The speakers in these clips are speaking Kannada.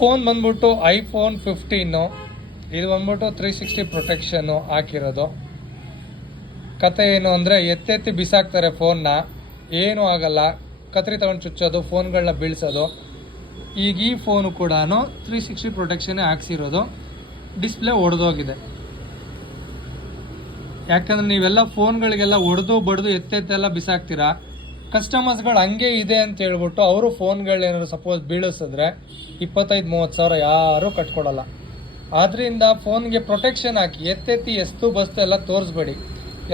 ಫೋನ್ ಬಂದ್ಬಿಟ್ಟು iPhone 15 ಇದು ಬಂದ್ಬಿಟ್ಟು 360 ಪ್ರೊಟೆಕ್ಷನ್ನು ಹಾಕಿರೋದು. ಕತೆ ಏನು ಅಂದರೆ ಎತ್ತೆತ್ತಿ ಬಿಸಾಕ್ತಾರೆ ಫೋನ್ನ, ಏನೂ ಆಗಲ್ಲ, ಕತ್ರಿ ತಗೊಂಡು ಚುಚ್ಚೋದು, ಫೋನ್ಗಳನ್ನ ಬೀಳ್ಸೋದು. ಈಗ ಈ ಫೋನು ಕೂಡ 360 ಪ್ರೊಟೆಕ್ಷನ್ನೇ ಹಾಕ್ಸಿರೋದು. ಡಿಸ್ಪ್ಲೇ ಒಡೆದೋಗಿದೆ. ಯಾಕಂದರೆ ನೀವೆಲ್ಲ ಫೋನ್ಗಳಿಗೆಲ್ಲ ಒಡೆದು ಬಡ್ದು ಎತ್ತೆತ್ತೆಲ್ಲ ಬಿಸಾಕ್ತೀರಾ. ಕಸ್ಟಮರ್ಸ್ಗಳು ಹಂಗೆ ಇದೆ ಅಂತ ಹೇಳ್ಬಿಟ್ಟು ಅವರು ಫೋನ್ಗಳೇನಾದ್ರು ಸಪೋಸ್ ಬೀಳಿಸಿದ್ರೆ 25-30 ಸಾವಿರ ಯಾರೂ ಕಟ್ಕೊಡಲ್ಲ. ಆದ್ದರಿಂದ ಫೋನ್ಗೆ ಪ್ರೊಟೆಕ್ಷನ್ ಹಾಕಿ, ಎತ್ತೆತ್ತಿ ಎಷ್ಟು ಬಸ್ತು ಎಲ್ಲ ತೋರಿಸ್ಬೇಡಿ.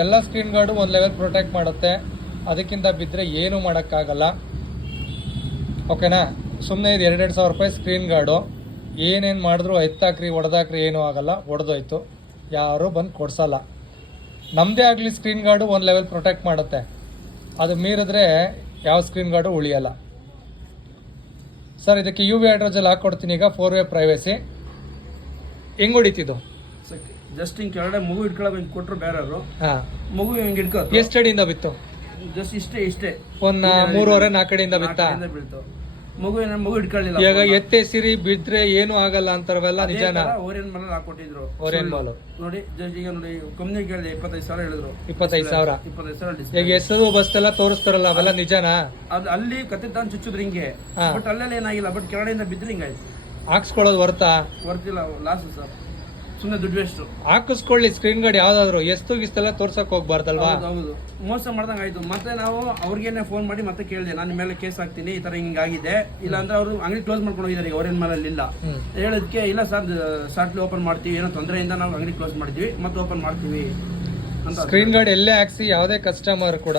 ಎಲ್ಲ ಸ್ಕ್ರೀನ್ ಗಾರ್ಡು ಒಂದು ಲೆವೆಲ್ ಪ್ರೊಟೆಕ್ಟ್ ಮಾಡುತ್ತೆ, ಅದಕ್ಕಿಂತ ಬಿದ್ದರೆ ಏನೂ ಮಾಡೋಕ್ಕಾಗಲ್ಲ. ಓಕೆನಾ? ಸುಮ್ಮನೆ ಇದು 2-2 ಸಾವಿರ ರೂಪಾಯಿ ಸ್ಕ್ರೀನ್ ಗಾರ್ಡು, ಏನೇನು ಮಾಡಿದ್ರು ಎತ್ತಾಕ್ರಿ ಹೊಡೆದಾಕ್ರಿ ಏನೂ ಆಗಲ್ಲ, ಹೊಡೆದೋಯ್ತು, ಯಾರೂ ಬಂದು ಕೊಡ್ಸಲ್ಲ. ನಮ್ಮದೇ ಆಗಲಿ ಸ್ಕ್ರೀನ್ ಗಾರ್ಡು ಒಂದು ಲೆವೆಲ್ ಪ್ರೊಟೆಕ್ಟ್ ಮಾಡುತ್ತೆ, ಅದು ಮೀರಿದ್ರೆ ಯಾವ ಸ್ಕ್ರೀನ್ ಗಾರ್ಡು ಉಳಿಯಲ್ಲ. ಸರ್ ಇದಕ್ಕೆ UV ಹೈಡ್ರೋಜೆಲ್ ಹಾಕ್ಕೊಡ್ತೀನಿ. ಈಗ 4-way ಪ್ರೈವೇಸಿ ಹೆಂಗ್ ಹೊಡಿತಿದ್ದು? ಜಸ್ಟ್ ಹಿಂಗೆ ಕೆಳಗಡೆ ಮಗು ಇಟ್ಕೊಳ್ಳೋಕೆ ಹಿಂಗೆ ಕೊಟ್ಟರು ಬೇರೆಯವರು, ಹಾಂ, ಮಗು ಹಿಂಗೆ ಇಟ್ಕೋ. ಎಷ್ಟು ಅಡಿಯಿಂದ ಬಿತ್ತು ಜಸ್ಟ್ ಇಷ್ಟೇ ಫೋನ್? 3.5-4 ಅಡಿಯಿಂದ ಬಿತ್ತಾ? ಬೀಳ್ತು. ಮಗು ಇಟ್ಕೊಳ್ಳಿಲ್ಲ. ಈಗ ಎತ್ತೆಸಿರಿ ಬಿದ್ರೆ ಏನು ಆಗಲ್ಲ ಅಂತಾರವೆಲ್ಲ ನಿಜಾನ? ಓರಿಯನ್ ಮನೇಲಿ ಹಾಕೊಟ್ಟಿದ್ರು. ಓರಿಯನ್ ಮಾಲ್ ನೋಡಿ ಈಗ ನೋಡಿ ಕಂಪ್ನಿ ಕೇಳಿದೆ 25 ಸಾವಿರ ಹೇಳಿದ್ರು. 25 ಸಾವಿರ. 25 ಸಾವಿರ ಈಗ ಎಸದು ಬಸ್ ಎಲ್ಲ ತೋರಿಸ್ತಾರಲ್ಲ ಅವೆಲ್ಲ ನಿಜಾನಾ? ಅದು ಅಲ್ಲಿ ಕತ್ತಿ ತಾನು ಚುಚ್ಚಿದ್ರು ಹಿಂಗೆ, ಬಟ್ ಅಲ್ಲೆಲ್ಲ ಏನಾಗಿಲ್ಲ, ಬಟ್ ಕೆಳಗಡೆಯಿಂದ ಬಿದ್ರೆ ಹಿಂಗಾಯ್ತು. ಹಾಕ್ಸ್ಕೊಳ್ಳೋದು ವರ್ತಾ? ವರ್ತಿಲ್ಲ, ಲಾಸ್ ಸರ್, ಸುಮ್ಮನೆ ದುಡ್ಡು ವೇಸ್ಟ್. ಹಾಕಿಸ್ಕೊಳ್ಳಿ ಸ್ಕ್ರೀನ್ ಗಾರ್ಡ್ ಯಾವ್ದಾದ್ರು, ಎಷ್ಟು ಗಿಸ್ತೆಲ್ಲ ತೋರ್ಸಕ್ ಹೋಗ್ಬಾರ್ದಲ್ವಾ? ಹೌದು, ಮೋಸ ಮಾಡ್ದಂಗೆ ಆಯ್ತು. ಮತ್ತೆ ನಾವು ಅವ್ರಿಗೇನೆ ಫೋನ್ ಮಾಡಿ ಮತ್ತೆ ಕೇಳಿದೆ, ನಾನು ಮೇಲೆ ಕೇಸ್ ಹಾಕ್ತೀನಿ, ಈ ತರ ಹಿಂಗಾಗಿದೆ, ಇಲ್ಲ ಅಂದ್ರೆ ಅವರು ಅಂಗಡಿ ಕ್ಲೋಸ್ ಮಾಡ್ಕೊಂಡು ಹೋಗಿದ್ದಾರೆ. ಈಗ ಅವ್ರೇನ್ ಮೇಲೆ ಇಲ್ಲ ಹೇಳೋದಕ್ಕೆ, ಇಲ್ಲ ಸರ್ ಶಾರ್ಟ್ಲಿ ಓಪನ್ ಮಾಡ್ತೀವಿ, ಏನೋ ತೊಂದರೆಯಿಂದ ನಾವು ಅಂಗಡಿ ಕ್ಲೋಸ್ ಮಾಡ್ತೀವಿ, ಮತ್ತೆ ಓಪನ್ ಮಾಡ್ತೀವಿ ಅಂತ. ಸ್ಕ್ರೀನ್ ಗಾರ್ಡ್ ಎಲ್ಲೇ ಹಾಕ್ಸಿ ಯಾವುದೇ ಕಸ್ಟಮರ್ ಕೂಡ,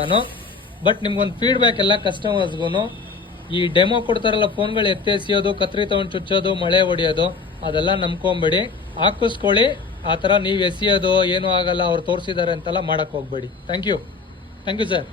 ಬಟ್ ನಿಮ್ಗೊಂದು ಫೀಡ್ಬ್ಯಾಕ್ ಎಲ್ಲ ಕಸ್ಟಮರ್ಸ್ಗೂ, ಈ ಡೆಮೋ ಕೊಡ್ತಾರಲ್ಲ ಫೋನ್ಗಳು ಎತ್ತೆಸಿಯೋದು, ಕತ್ರಿ ತಗೊಂಡು ಚುಚ್ಚೋದು, ಮಳೆ ಹೊಡಿಯೋದು, ಅದೆಲ್ಲ ನಂಬ್ಕೊಂಬೇಡಿ. ಹಾಕಿಸ್ಕೊಳ್ಳಿ. ಆ ಥರ ನೀವು ಎಸೆಯೋದು ಏನೂ ಆಗಲ್ಲ, ಅವ್ರು ತೋರಿಸಿದ್ದಾರೆ ಅಂತೆಲ್ಲ ಮಾಡೋಕ್ಕೆ ಹೋಗ್ಬೇಡಿ. Thank you sir.